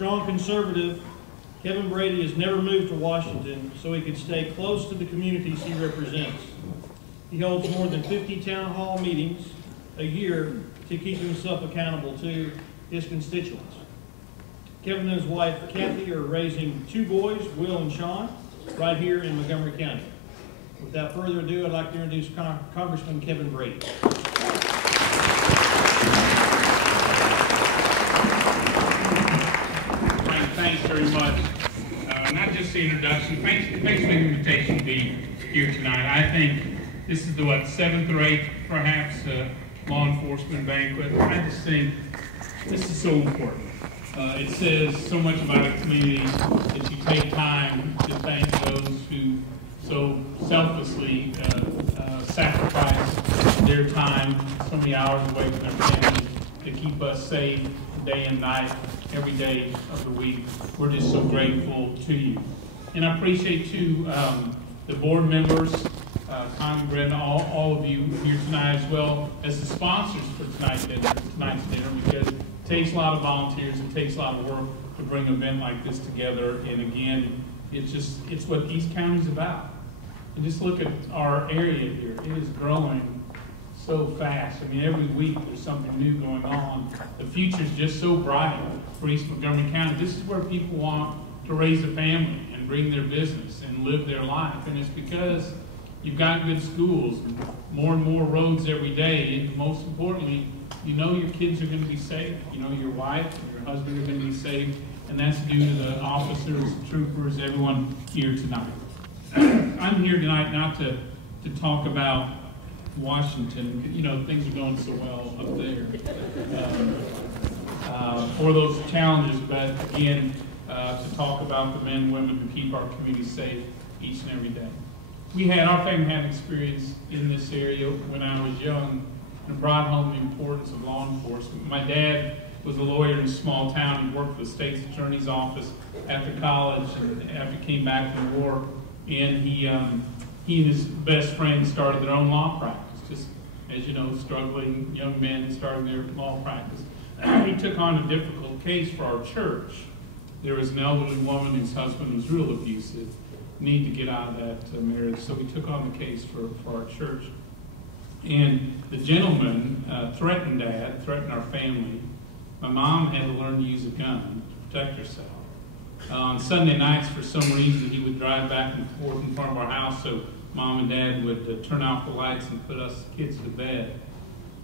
strong conservative, Kevin Brady has never moved to Washington so he could stay close to the communities he represents. He holds more than 50 town hall meetings a year to keep himself accountable to his constituents. Kevin and his wife, Kathy, are raising 2 boys, Will and Sean, right here in Montgomery County. Without further ado, I'd like to introduce Congressman Kevin Brady. Frank, thanks very much. Not just the introduction, thanks for the invitation to be here tonight. I think this is the, 7th or 8th, perhaps, law enforcement banquet. I just think this is so important. It says so much about a community that you take time to thank those who so selflessly sacrifice their time, so many hours away from their families to keep us safe day and night, every day of the week. We're just so grateful to you. And I appreciate, too, the board members, Congressman, all of you here tonight, as well as the sponsors for tonight's dinner, because it takes a lot of volunteers, it takes a lot of work to bring an event like this together. And again, it's what East County's about. And just look at our area here. It is growing so fast. I mean, every week there's something new going on. The future's just so bright for East Montgomery County. This is where people want to raise a family and bring their business and live their life. And it's because you've got good schools and more roads every day. And most importantly, you know your kids are going to be safe. You know your wife and your husband are going to be safe. And that's due to the officers, troopers, everyone here tonight. I'm here tonight not to talk about Washington. You know, things are going so well up there for those challenges, but again, to talk about the men and women who keep our community safe each and every day. Our family had experience in this area when I was young and brought home the importance of law enforcement. My dad was a lawyer in a small town. He worked for the state's attorney's office after college and after he came back from the war. And he and his best friend started their own law practice. Just, as you know, struggling young men starting their law practice. He took on a difficult case for our church. There was an elderly woman whose husband was real abusive, need to get out of that marriage. So he took on the case for our church. And the gentleman threatened Dad, threatened our family. My mom had to learn to use a gun to protect herself. On Sunday nights, for some reason, he would drive back and forth in front of our house so Mom and Dad would turn off the lights and put us kids to bed.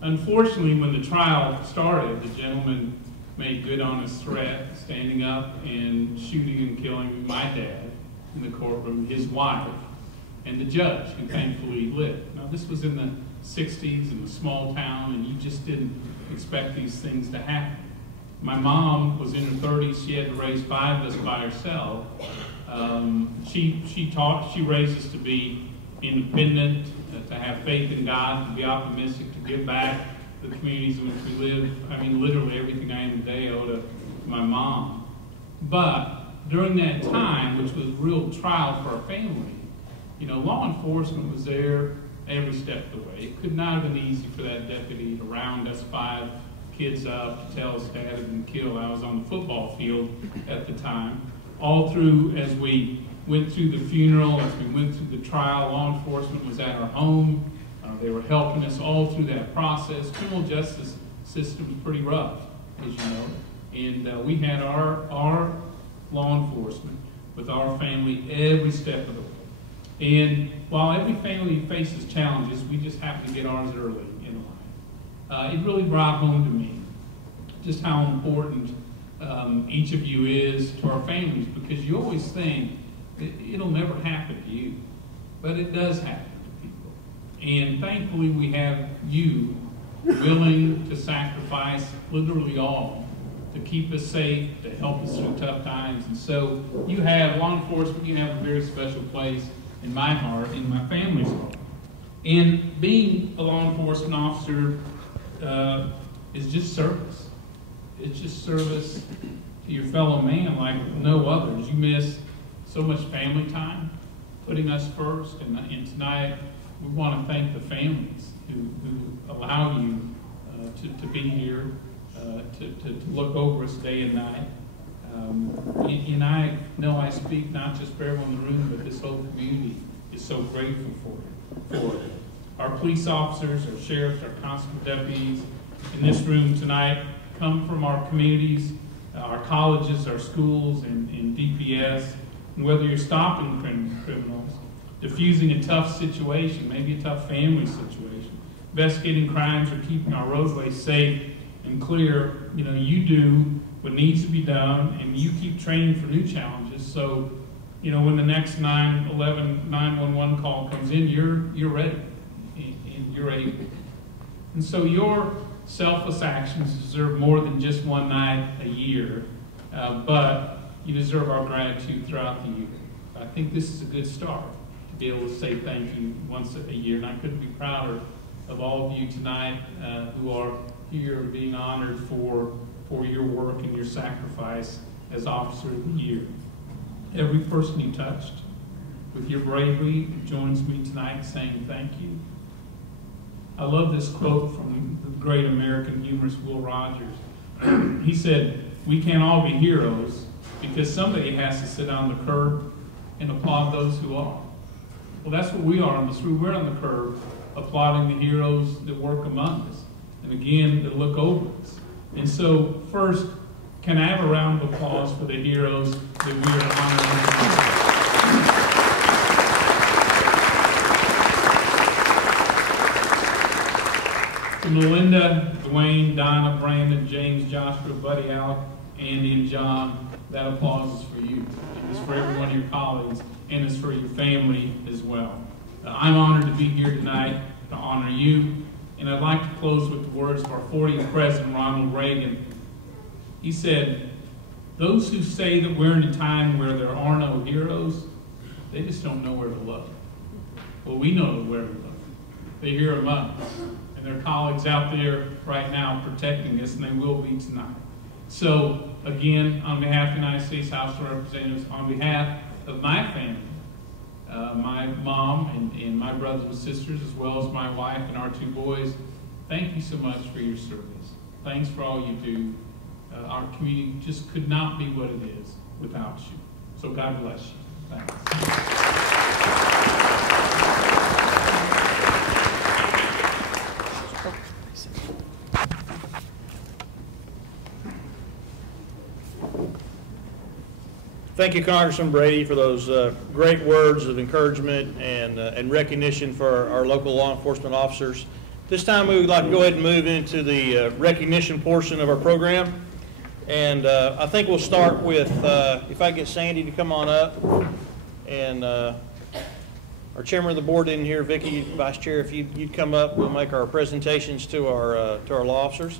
Unfortunately, when the trial started, the gentleman made good on his threat, standing up and shooting and killing my dad in the courtroom, his wife, and the judge, who thankfully lived. Now, this was in the 60s in a small town, and you just didn't expect these things to happen. My mom was in her 30s. She had to raise 5 of us by herself. She raised us to be independent, to have faith in God, to be optimistic, to give back to the communities in which we live. I mean, literally everything I am today I owe to my mom. But during that time, which was a real trial for our family, you know, law enforcement was there every step of the way. It could not have been easy for that deputy to round us 5 kids up to tell us Dad had been killed. I was on the football field at the time. All through, as we went through the funeral, as we went through the trial, law enforcement was at our home. They were helping us all through that process. Criminal justice system is pretty rough, as you know. And we had our law enforcement with our family every step of the way. And while every family faces challenges, we just happen to get ours early in life. It really brought home to me just how important each of you is to our families, because you always think that it'll never happen to you, but it does happen to people. And thankfully we have you willing to sacrifice literally all to keep us safe, to help us through tough times. And so you have, law enforcement, you have a very special place in my heart, in my family's heart. And being a law enforcement officer is just service. It's just service to your fellow man like no others. You miss so much family time, putting us first. And tonight, we want to thank the families who allow you to be here, to look over us day and night. And I know I speak not just for everyone in the room, but this whole community is so grateful for it. Our police officers, our sheriffs, our constable deputies in this room tonight come from our communities, our colleges, our schools, and DPS. And whether you're stopping criminals, diffusing a tough situation, maybe a tough family situation, investigating crimes, or keeping our roadways safe and clear, you do what needs to be done, and you keep training for new challenges. So, when the next 911 call comes in, you're ready, and you're able. And so your selfless actions deserve more than just one night a year, but you deserve our gratitude throughout the year. I think this is a good start to be able to say thank you once a year, and I couldn't be prouder of all of you tonight who are here being honored for your work and your sacrifice as Officer of the Year. Every person you touched with your bravery joins me tonight saying thank you. I love this quote from the great American humorist Will Rogers. He said, "We can't all be heroes because somebody has to sit on the curb and applaud those who are." Well, that's what we are on this road. We're on the curb applauding the heroes that work among us, and again, that look over us. And so, first, can I have a round of applause for the heroes that we are honoring? To Melinda, Dwayne, Donna, Brandon, James, Joshua, Buddy, Alec, Andy, and John, that applause is for you. And it's for every one of your colleagues, and it's for your family as well. I'm honored to be here tonight to honor you. And I'd like to close with the words of our 40th President, Ronald Reagan. He said, "Those who say that we're in a time where there are no heroes, they just don't know where to look." Well, we know where to look. They're here among us. And there are colleagues out there right now protecting us, and they will be tonight. So, again, on behalf of the United States House of Representatives, on behalf of my family, my mom and my brothers and sisters, as well as my wife and our 2 boys, thank you so much for your service. Thanks for all you do. Our community just could not be what it is without you. So God bless you. Thanks. Thank you, Congressman Brady, for those great words of encouragement and recognition for our local law enforcement officers. This time we would like to go ahead and move into the recognition portion of our program. And I think we'll start with, if I get Sandy to come on up, and our chairman of the board in here, Vicki, Vice Chair, if you'd come up, we'll make our presentations to our law officers.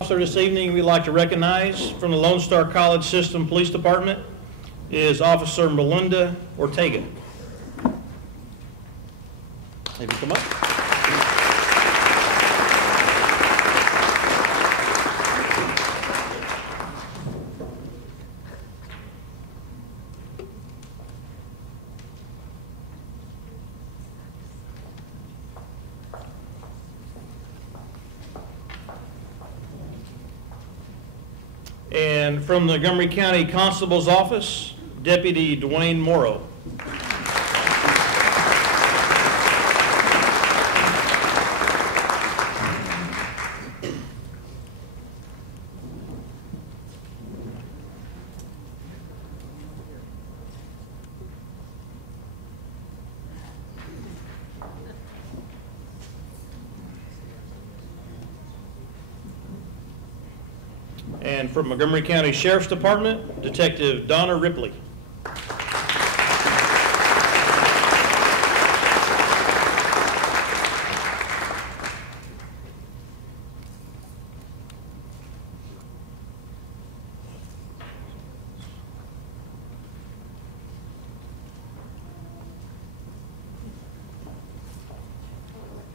Officer this evening we'd like to recognize from the Lone Star College System Police Department is Officer Melinda Ortega. Have you come up? And from the Montgomery County Constable's Office, Deputy Dwayne Morrow. And from Montgomery County Sheriff's Department, Detective Donna Ripley.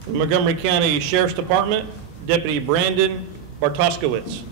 From Montgomery County Sheriff's Department, Deputy Brandon Bartoskowitz.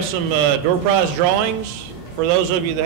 have some door prize drawings for those of you that